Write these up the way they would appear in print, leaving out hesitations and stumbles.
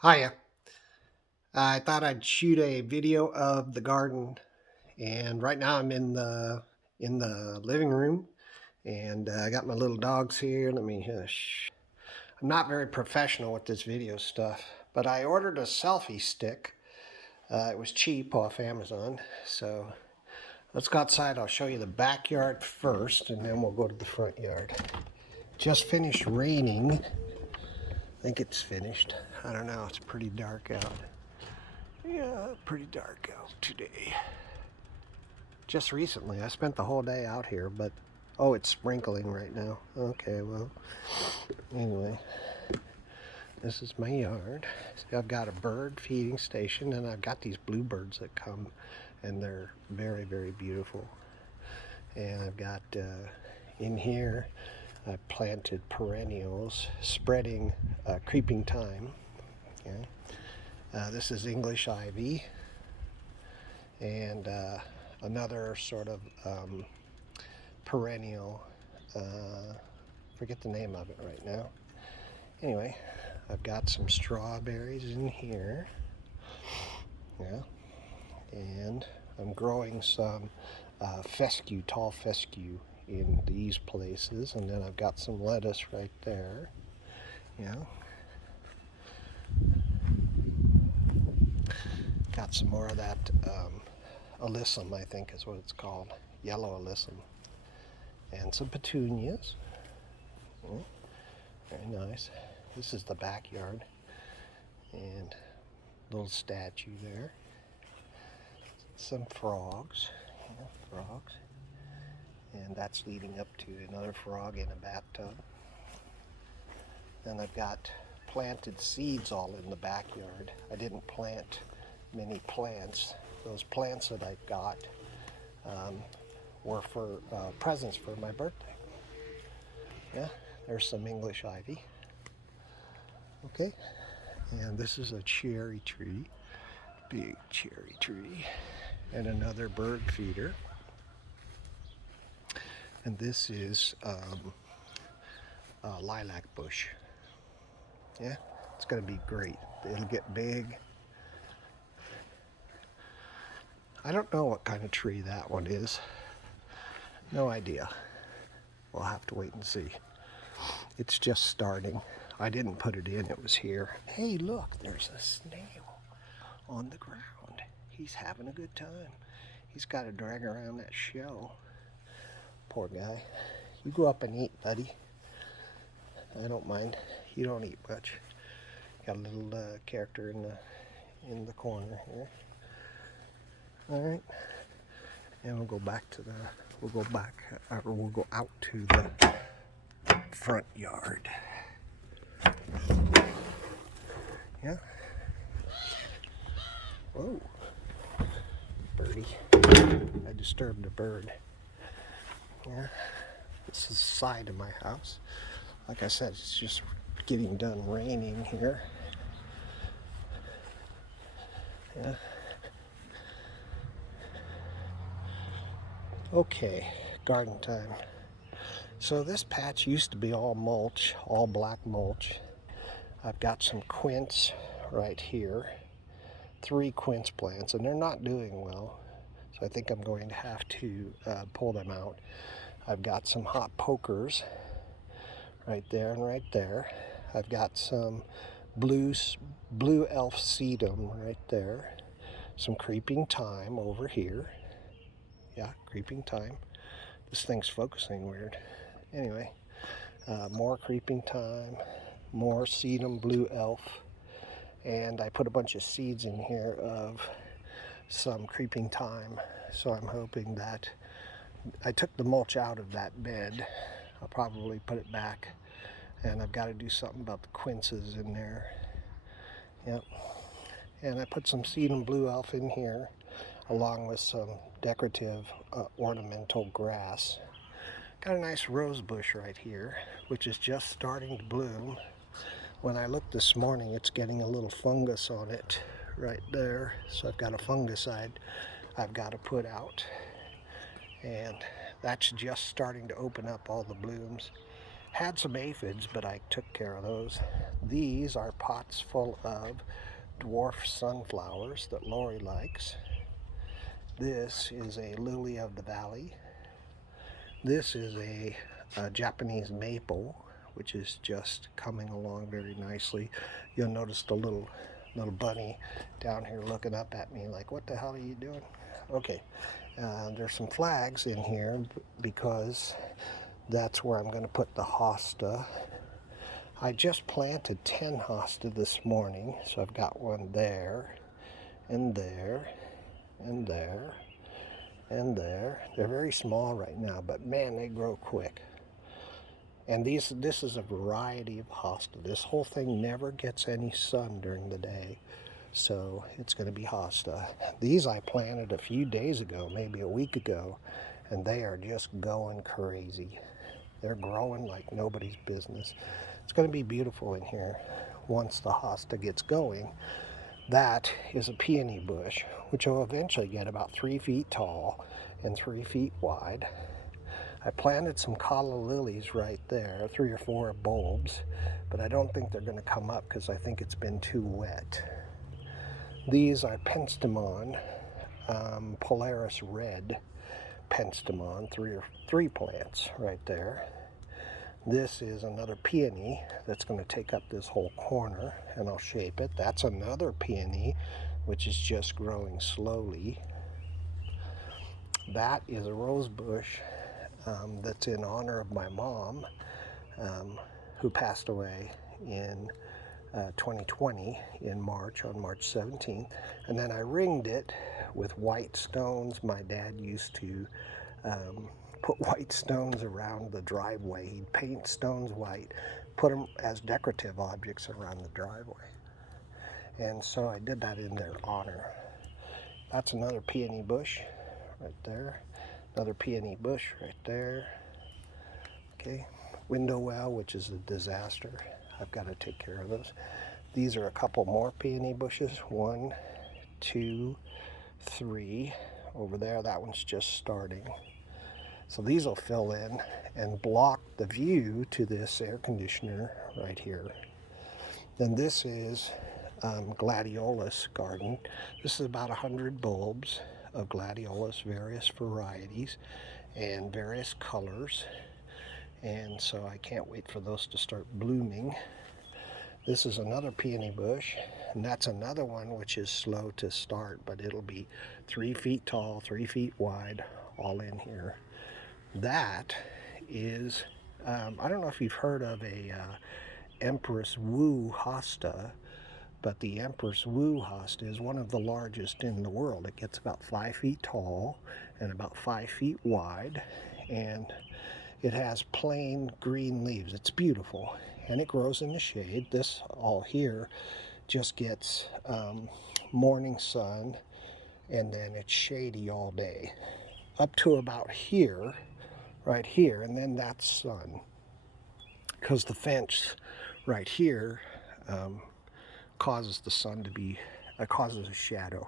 Hiya. I thought I'd shoot a video of the garden, and right now I'm in the living room, and I got my little dogs here. Let me hush. I'm not very professional with this video stuff, but I ordered a selfie stick. It was cheap off Amazon, so let's go outside. I'll show you the backyard first, and then we'll go to the front yard. Just finished raining. I think it's finished. I don't know. It's pretty dark out. Yeah, pretty dark out today. Just recently, I spent the whole day out here, but oh, it's sprinkling right now. Okay, well, anyway, this is my yard. See, I've got a bird feeding station, and I've got these bluebirds that come, and they're very, very beautiful. And I've got in here, I planted perennials, spreading creeping thyme. Okay. This is English ivy, and another sort of perennial. Forget the name of it right now. Anyway, I've got some strawberries in here. Yeah, and I'm growing some fescue, tall fescue in these places, and then I've got some lettuce right there. Yeah. Got some more of that alyssum, I think is what it's called, yellow alyssum, and some petunias. Oh, very nice. This is the backyard, and little statue there. Some frogs, frogs, and that's leading up to another frog in a bathtub. Then I've got planted seeds all in the backyard. I didn't plant many plants. Those plants that I got were for presents for my birthday. Yeah, there's some English ivy. Okay, and this is a cherry tree, big cherry tree, and another bird feeder. And this is a lilac bush. Yeah, it's going to be great. It'll get big. I don't know what kind of tree that one is. No idea. We'll have to wait and see. It's just starting. I didn't put it in, it was here. Hey, look, there's a snail on the ground. He's having a good time. He's got to drag around that shell. Poor guy. You go up and eat, buddy. I don't mind. You don't eat much. Got a little character in the corner here. All right, and we'll go back to we'll go out to the front yard. Yeah. Whoa, birdie! I disturbed a bird. Yeah. This is the side of my house. Like I said, it's just getting done raining here. Yeah. Okay, garden time. So this patch used to be all mulch, all black mulch. I've got some quince right here, 3 quince plants, and they're not doing well. So I think I'm going to have to pull them out. I've got some hot pokers right there and right there. I've got some blue elf sedum right there. Some creeping thyme over here. Yeah, creeping thyme. This thing's focusing weird. Anyway, more creeping thyme, more sedum blue elf, and I put a bunch of seeds in here of some creeping thyme. So I'm hoping that I took the mulch out of that bed. I'll probably put it back, and I've got to do something about the quinces in there. Yep. And I put some sedum blue elf in here, along with some decorative ornamental grass. Got a nice rose bush right here, which is just starting to bloom. When I looked this morning, it's getting a little fungus on it right there. So I've got a fungicide I've got to put out. And that's just starting to open up all the blooms. Had some aphids, but I took care of those. These are pots full of dwarf sunflowers that Lori likes. This is a lily of the valley. This is a Japanese maple, which is just coming along very nicely. You'll notice the little bunny down here looking up at me like, what the hell are you doing? Okay, there's some flags in here because that's where I'm going to put the hosta. I just planted 10 hosta this morning, so I've got one there, and there, and there, and there. They're very small right now, but man, they grow quick. And this is a variety of hosta. This whole thing never gets any sun during the day, so it's going to be hosta. These I planted a few days ago, maybe a week ago, and they are just going crazy. They're growing like nobody's business. It's going to be beautiful in here once the hosta gets going. That is a peony bush, which will eventually get about 3 feet tall and 3 feet wide. I planted some calla lilies right there, 3 or 4 bulbs, but I don't think they're going to come up because I think it's been too wet. These are penstemon, Polaris red penstemon, 3 plants right there. This is another peony that's going to take up this whole corner, and I'll shape it. That's another peony, which is just growing slowly. That is a rose bush that's in honor of my mom, who passed away in 2020 in March, on March 17th. And then I ringed it with white stones. My dad used to put white stones around the driveway. He'd paint stones white, put them as decorative objects around the driveway. And so I did that in their honor. That's another peony bush right there. Another peony bush right there. Okay, window well, which is a disaster. I've got to take care of those. These are a couple more peony bushes. 1, 2, 3 over there. That one's just starting. So these will fill in and block the view to this air conditioner right here. Then this is gladiolus garden. This is about 100 bulbs of gladiolus, various varieties and various colors. And so I can't wait for those to start blooming. This is another peony bush, and that's another one which is slow to start, but it'll be 3 feet tall, 3 feet wide, all in here. That is, I don't know if you've heard of a Empress Wu hosta, but the Empress Wu hosta is one of the largest in the world. It gets about 5 feet tall and about 5 feet wide, and it has plain green leaves. It's beautiful, and it grows in the shade. This all here just gets morning sun, and then it's shady all day up to about here, right here, and then that's sun, because the fence right here causes the sun to be, causes a shadow.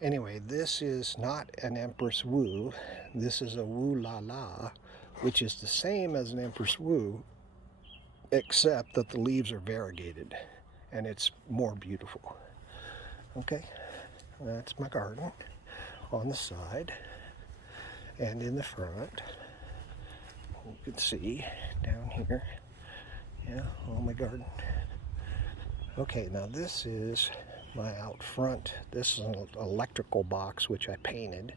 Anyway, this is not an Empress Wu. This is a Wu La La, which is the same as an Empress Wu, except that the leaves are variegated and it's more beautiful. Okay, that's my garden on the side and in the front. You can see down here, yeah, on my garden. Okay, now this is my out front. This is an electrical box which I painted.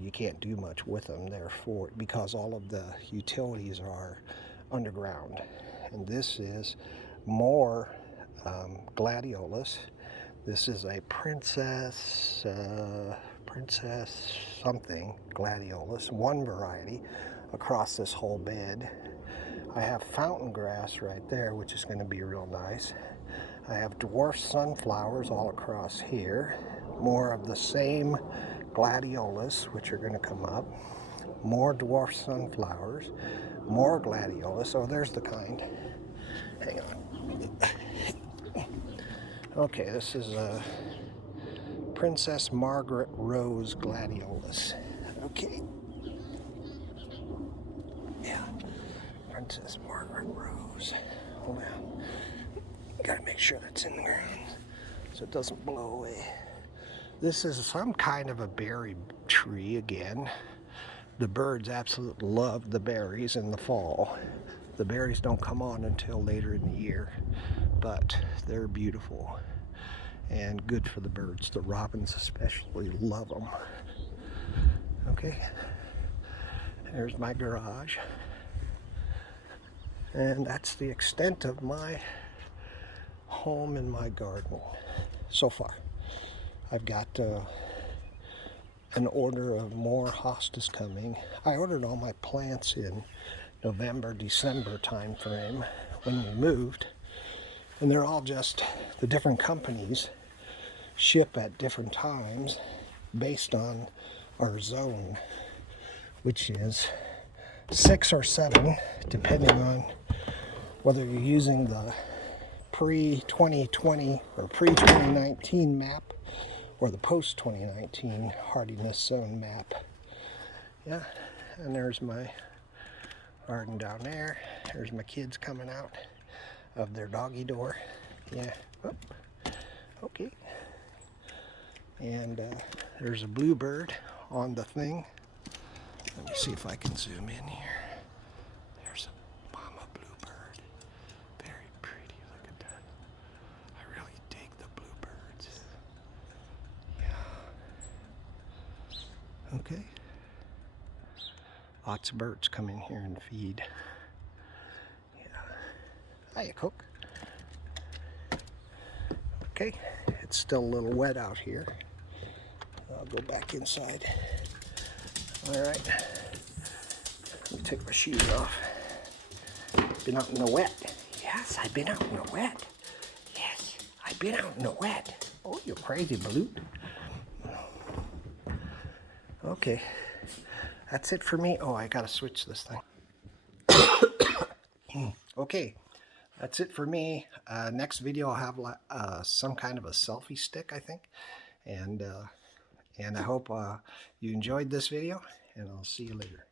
You can't do much with them, therefore, because all of the utilities are underground. And this is more gladiolus. This is a princess something gladiolus, one variety across this whole bed. I have fountain grass right there, which is going to be real nice. I have dwarf sunflowers all across here. More of the same gladiolus, which are going to come up. More dwarf sunflowers. More gladiolus. Oh, there's the kind. Hang on. Okay, this is a Princess Margaret Rose gladiolus. Okay. Yeah. Princess Margaret Rose. Hold on. Gotta make sure that's in the ground so it doesn't blow away. This is some kind of a berry tree again. The birds absolutely love the berries in the fall. The berries don't come on until later in the year, but they're beautiful and good for the birds. The robins especially love them. Okay, there's my garage. And that's the extent of my home and my garden so far. I've got an order of more hostas coming. I ordered all my plants in November, December time frame when we moved. And they're all just, the different companies ship at different times based on our zone, which is 6 or 7, depending on whether you're using the pre-2020 or pre-2019 map or the post-2019 hardiness zone map. Yeah, and there's my garden down there. There's my kids coming out of their doggy door. Yeah, oh, okay. And there's a bluebird on the thing. Let me see if I can zoom in here. There's a mama bluebird. Very pretty, look at that. I really dig the bluebirds. Yeah. Okay. Lots of birds come in here and feed. Yeah. Hiya, Cook. Okay, it's still a little wet out here. I'll go back inside. All right, let me take my shoes off. Been out in the wet. Yes, I've been out in the wet. Yes, I've been out in the wet. Oh, you crazy balut. Okay, that's it for me. Oh, I gotta switch this thing. Okay, that's it for me. Next video I'll have some kind of a selfie stick, I think. And I hope you enjoyed this video, and I'll see you later.